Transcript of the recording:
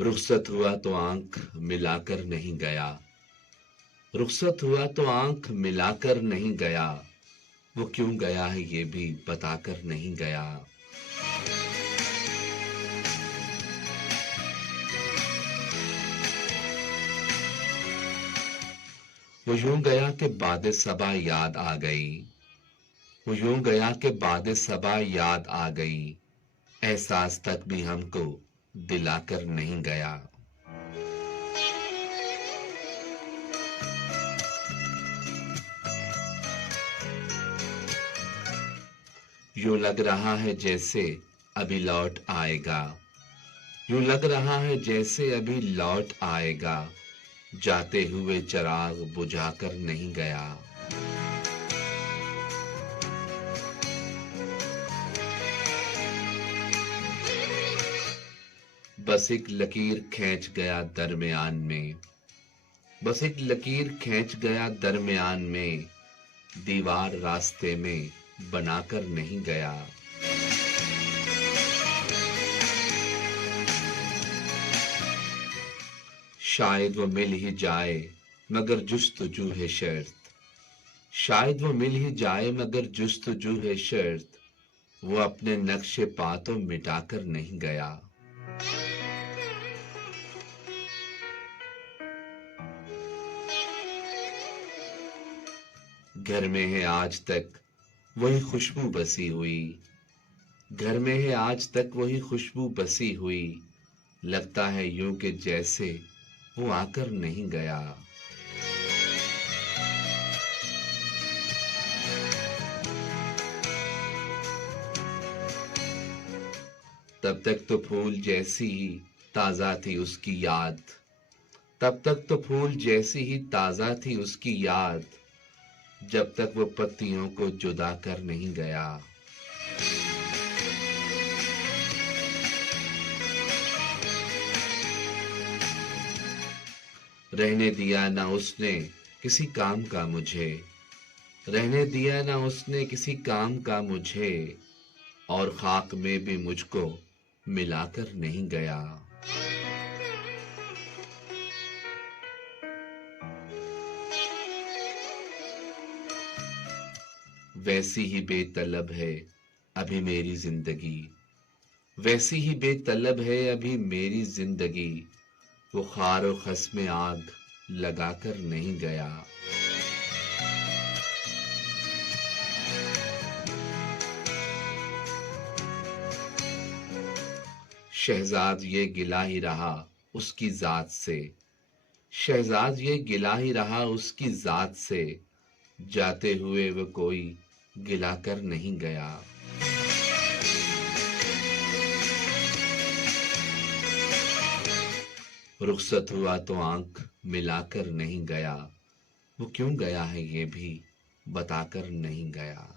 रुखसत हुआ तो आंख मिलाकर नहीं गया। रुखसत हुआ तो आंख मिलाकर नहीं गया। वो क्यों गया है ये भी बताकर नहीं गया। वो यूं गया कि बाद सबा याद आ गई। वो यूं गया कि बाद सबा याद आ गई। एहसास तक भी हमको दिलाकर नहीं गया। यूं लग रहा है जैसे अभी लौट आएगा। यूं लग रहा है जैसे अभी लौट आएगा। जाते हुए चिराग बुझाकर नहीं गया। बस एक लकीर खींच गया दरमियान में। बस एक लकीर खींच गया दरमियान में। दीवार रास्ते में बनाकर नहीं गया। शायद वो मिल ही जाए मगर जुस्तजू है शर्त। शायद वो मिल ही जाए मगर जुस्तजू है शर्त। वो अपने नक्शे पा तो मिटाकर नहीं गया। घर में है आज तक वही खुशबू बसी हुई। घर में है आज तक वही खुशबू बसी हुई। लगता है यूं कि जैसे वो आकर नहीं गया। तब तक तो फूल जैसी ही ताजा थी उसकी याद। तब तक तो फूल जैसी ही ताजा थी उसकी याद। जब तक वो पत्तियों को जुदा कर नहीं गया। रहने दिया ना उसने किसी काम का मुझे। रहने दिया ना उसने किसी काम का मुझे। और खाक में भी मुझको मिलाकर नहीं गया। वैसी ही बेतलब है अभी मेरी जिंदगी। वैसी ही बेतलब है अभी मेरी जिंदगी। वो खार और खस में आग लगाकर नहीं गया। शहजाद ये गिला ही रहा उसकी जात से। शहजाद ये गिला ही रहा उसकी जात से। जाते हुए वो कोई गिला कर नहीं गया। रुखसत हुआ तो आंख मिलाकर नहीं गया। वो क्यों गया है ये भी बताकर नहीं गया।